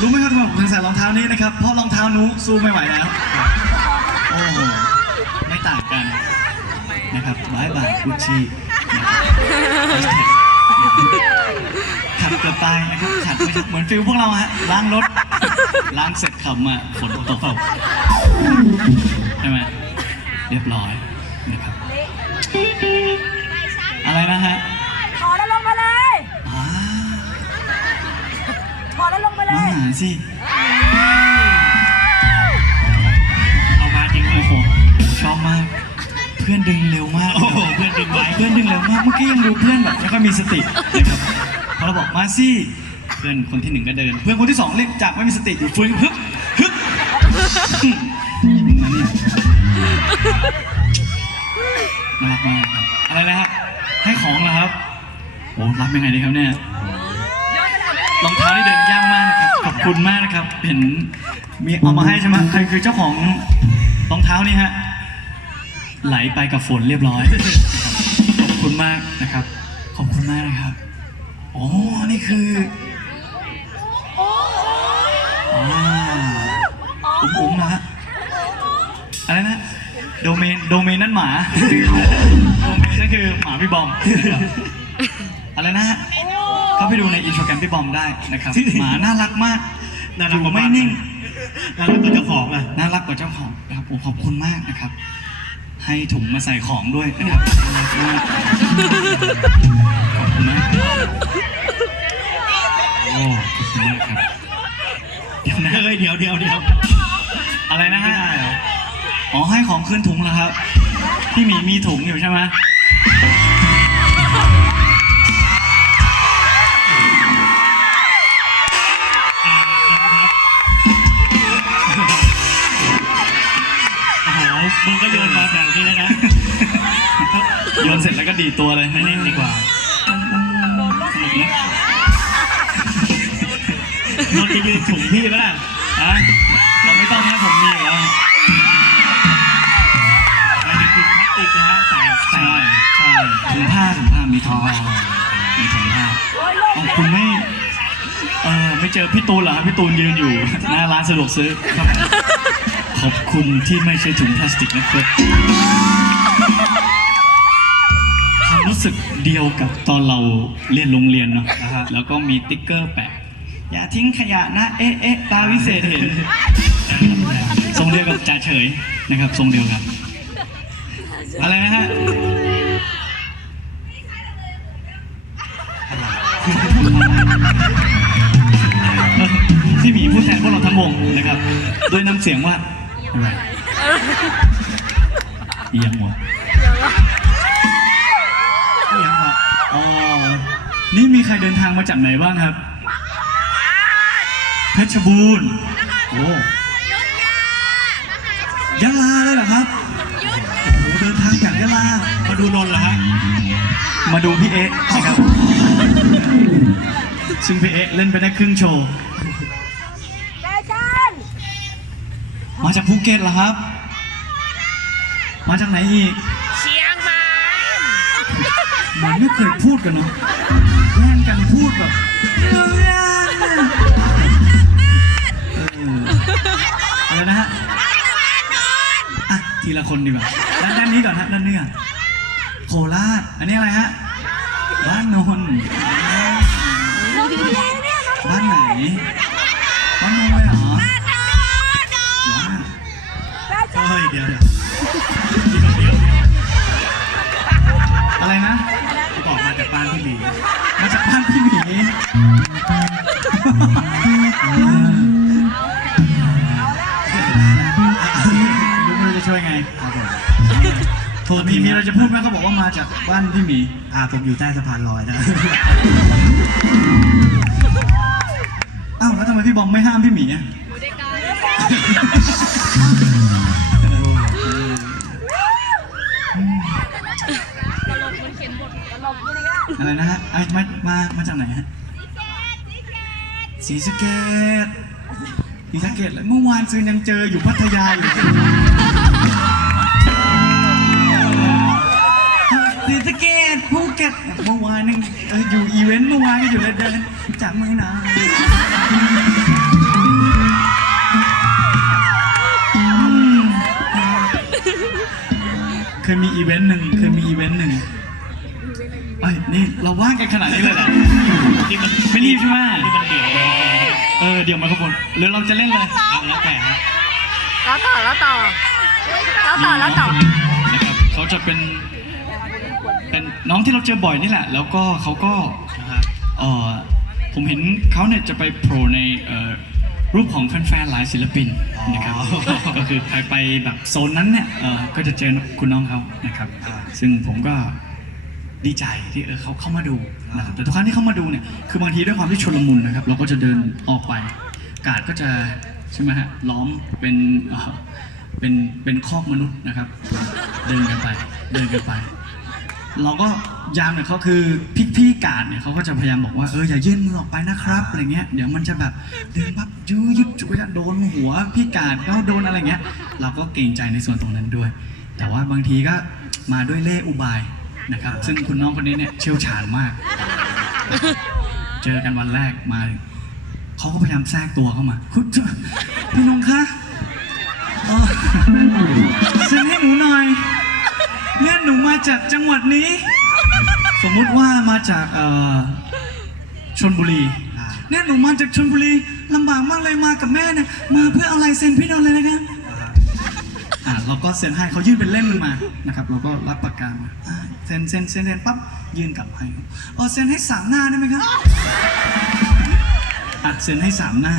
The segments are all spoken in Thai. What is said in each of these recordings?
รู้ไหมครับทำไมผมถึงใส่รองเท้านี้นะครับ เพราะรองเท้านู้สู้ไม่ไหวแล้ว โอ้โห ไม่ต่างกันนะครับบายบายกุชชี่ขัดเกือบตายนะครับขับเหมือนฟิลพวกเราฮะล้างรถ ล้างเสร็จขับมาฝนตกใช่ไหมเรียบร้อยนะครับอะไรนะฮะ ถอดแล้วลงมาเลย อ่า ถอดแล้วลง มาเลมายหาสิเอามาจริงโอ้โหชอบมาก เพื่อนดึงเร็วมากโอ้โหเพื่อนดึงไว้เพื่อนดึงเร็วมากเมื่อกี้ยังดูเพื่อนแบบไม่ค่อยมีสตินะครับพอเราบอกมาสิเพื่อนคนที่หนึ่งก็เดิน เพื่อนคนที่สองเรียกจากไม่มีสติอยู่ฟื้นฮึบฮึบนั่นเนี่ยน่ารักมากครับอะไรนะฮะให้ของเหรอครับโอ้รับยังไงดีครับเนี่ย รองเท้าที่เดินยากมากนะครับขอบคุณมากนะครับ เห็นมีเอามาให้ใช่ไหมใครคือเจ้าของรองเท้านี่ฮะไหลไปกับฝนเรียบร้อย ขอบคุณมากนะครับ ขอบคุณมากนะครับอ๋อนี่คืออ่าอุ้มอุ้มนะฮะอะไรนะโดเมนโดเมนนั่นหมาโดเมนนั่นคือหมาพี่บอมนะครับอะไรนะฮะ เข้าไปดูในอินสตาแกรมพี่บอมได้นะครับ หมาน่ารักมากน่ารักอยู่มากไม่นิ่งน่ารักกว่าเจ้าของอะน่ารักกว่าเจ้าของนะครับผมขอบคุณมากนะครับ ให้ถุงมาใส่ของด้วยนะครับน่ารักมากขอบคุณมากโอ้ขอบคุณมากครับเดี๋ยวนะเฮ้ยเดี๋ยวเดี๋ยวเดี๋ยวอะไรนะไม่ฮะได้เหรออ๋อให้ของขึ้นถุงแล้วครับ พี่หมีมีถุงอยู่ใช่ไหม มึงก็โยนมาแบบนี้แล้วนะ โยนเสร็จแล้วก็ดีดตัวเลยไม่เล่นดีกว่าสนุกนะนนท์จะยืนถุงพี่ไหมล่ะอะเราไม่ต้องนะผมมีอยู่แล้วหมายถึงถุงพลาสติกนะฮะใส่ใส่ใช่ใช่ถุงผ้าถุงผ้ามีถุงผ้ามีถุงผ้าโอ้ยลงอ๋อคุณไม่เออไม่เจอพี่ตูนเหรอครับพี่ตูนยืนอยู่หน้าร้านสะดวกซื้อครับ ขอบคุณที่ไม่ใช่ถุงพลาสติกนะครับความรู้สึกเดียวกับตอนเราเรียนโรงเรียนเนาะแล้วก็มีติ๊กเกอร์แปะ อย่าทิ้งขยะนะ เอ๊ะเอ๊ะตาวิเศษเห็น ทรงเดียวกับจ่าเฉยนะครับ ทรงเดียวกัน อะไรนะฮะ พี่หมีพูดแทนพวกเราทั้งวงนะครับด้วยน้ำเสียงว่า อะไรเอียงหมดเอียงหมดอ๋อ นี่มีใครเดินทางมาจากไหนบ้างครับ เพชรบูรณ์ โอ้ยะลาเลยเหรอครับโอ้โหเดินทางจากยะลา มาดูนนท์เหรอฮะ มาดูพี่เอ๊ะนะครับซึ่งพี่เอ๊ะเล่นไปได้ครึ่งโชว์ แฟชั่น มาจากภูเก็ตเหรอครับ มาจากไหนอีก เชียงใหม่เหมือนไม่เคยพูดกันเนาะแย่งกันพูดแบบเอออะไรนะฮะอะทีละคนดีกว่าด้านด้านนี้ก่อนฮะด้านนี้ก่อนโคราช อันนี้อะไรฮะ บ้านนนท์บ้านไหน ช่วยไงครับผมโทษมีมีเราจะพูดไหมเขาบอกว่ามาจากบ้านพี่หมีอ่าผมอยู่ใต้สะพานลอยนะ อ้าวแล้วทำไมพี่บอมไม่ห้ามพี่หมีอะอะไรนะฮะไอ้ยมามามาจากไหนฮะศรีสะเกดศรีสะเกดเลยเมื่อวานซื้อยังเจออยู่พัทยาอยู่ สีสะเกตภูเก็ตเมื่อวานนึงอยู่อีเวนต์เมื่อวานก็อยู่เลดินจากเมืองนาวเคยมีอีเวนต์หนึ่งเคยมีอีเวนต์หนึ่งไอ้นี่เราว่างกันขนาดนี้เลยเหรอไม่รีบใช่ไหมเออเดี๋ยวมาขบวนหรือเราจะเล่นเลยแล้วแต่ฮะ แล้วต่อแล้วต่อ แล้วต่อแล้วต่อมีน้องคนหนึ่งนะครับเขาจะเป็นเป็นน้องที่เราเจอบ่อยนี่แหละ แล้วก็เขาก็นะฮะเออผมเห็นเขาเนี่ยจะไปโผล่ในเอ่อรูปของแฟนๆหลายศิลปินนะครับก็คือใครไปแบบโซนนั้นเนี่ยเออก็จะเจอคุณน้องเขานะครับซึ่งผมก็ดีใจที่เออเขาเข้ามาดูนะครับแต่ทุกครั้งที่เข้ามาดูเนี่ยคือบางทีด้วยความที่ชลมุนนะครับ เราก็จะเดินออกไป กาดก็จะใช่ไหมฮะล้อมเป็นเอ่อ เป็นเป็นคอกมนุษย์นะครับ เดินกันไป เดินกันไป เราก็ยามเนี่ยเขาคือพี่พี่กาดเนี่ยเขาก็จะพยายามบอกว่าเอออย่ายื่นมือออกไปนะครับอะไรเงี้ยเดี๋ยวมันจะแบบเดินปั๊บยื้อยึดจุกจะโดนหัวพี่กาดก็โดนอะไรเงี้ย เราก็เกรงใจในส่วนตรงนั้นด้วย แต่ว่าบางทีก็มาด้วยเล่ห์อุบายนะครับ ซึ่งคุณน้องคนนี้เนี่ยเชี่ยวชาญมาก เจอกันวันแรกมาเขาก็พยายามแทรกตัวเข้ามาคุณพี่นงคะ เออเซ็นให้หนูหน่อยเนี่ยหนูมาจากจังหวัดนี้ สมมุติว่ามาจากเอ่อชนบุรีเนี่ยหนูมาจากชนบุรีลำบากมากเลยมากับแม่เนี่ยมาเพื่อเอาลายเซ็นพี่นนท์เลยนะครับอ่าเราก็เซ็นให้เขายื่นเป็นเล่มมานะครับเราก็รับปากกามาอ่าเซ็นเซ็นเซ็นเซ็นปั๊บยื่นกลับให้เออเซ็นให้สามหน้าได้ไหมครับอะเซ็นให้สามหน้า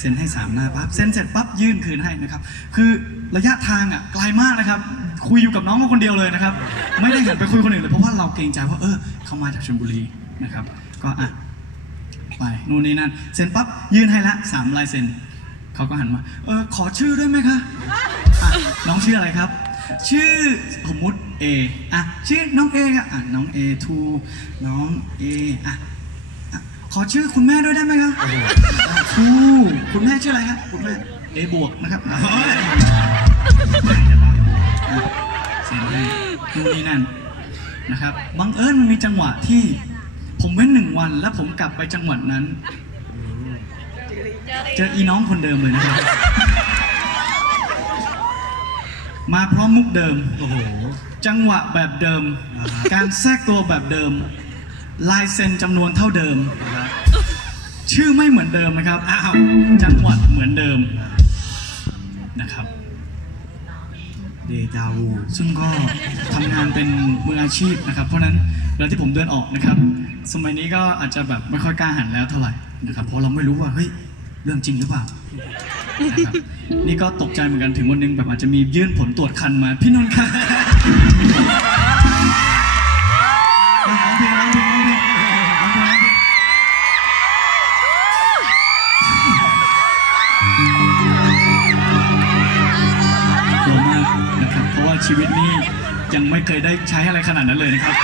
เซ็นให้สามหน้าปั๊บเซ็นเสร็จปั๊บยื่นคืนให้นะครับคือระยะทางอะไกลมากนะครับ คุยอยู่กับน้องมาคนเดียวเลยนะครับ ไม่ได้หันไปคุยคนอื่นเลยเพราะว่าเราเกรงใจว่าเออเขามาจากชลบุรีนะครับ ก็อะไปนู่นนี่นั่นเซ็นปั๊บยื่นให้ละสามลายเซ็นเขาก็หันมาเออขอชื่อด้วยไหมคะอะน้องชื่ออะไรครับ ชื่อสมมุติเออะชื่อน้องเออะน้องเอทูน้องเออะอะ ขอชื่อคุณแม่ด้วยได้ไหมคะทูคุณแม่ชื่ออะไรครับคุณแม่เอบวกนะครับอะเซ็นให้นู่นนี่นั่นนะครับบังเอิญมันมีจังหวะที่ ผมเว้นหนึ่งวัน แล้วผมกลับไปจังหวัดนั้น เจออีน้องคนเดิมเลยนะครับ มาพร้อมมุกเดิมโอ้โหจังหวะแบบเดิมอ่าฮะการแทรกตัวแบบเดิม ลายเซ็นจำนวนเท่าเดิมนะฮะ ชื่อไม่เหมือนเดิมนะครับ อ้าว จังหวัดเหมือนเดิมนะครับ เดจาวูซึ่งก็ทำงานเป็นมืออาชีพนะครับ เพราะฉะนั้นเวลาที่ผมเดินออกนะครับ สมัยนี้ก็อาจจะแบบไม่ค่อยกล้าหันแล้วเท่าไหร่นะครับ เพราะเราไม่รู้ว่าเฮ้ยเรื่องจริงหรือเปล่านะครับนี่ก็ตกใจเหมือนกันถึงวันหนึงแบบอาจจะมียื่นผลตรวจคันมาพี่นนท์ครับ ชีวิตนี้ยังไม่เคยได้ใช้อะไรขนาดนั้นเลยนะครับ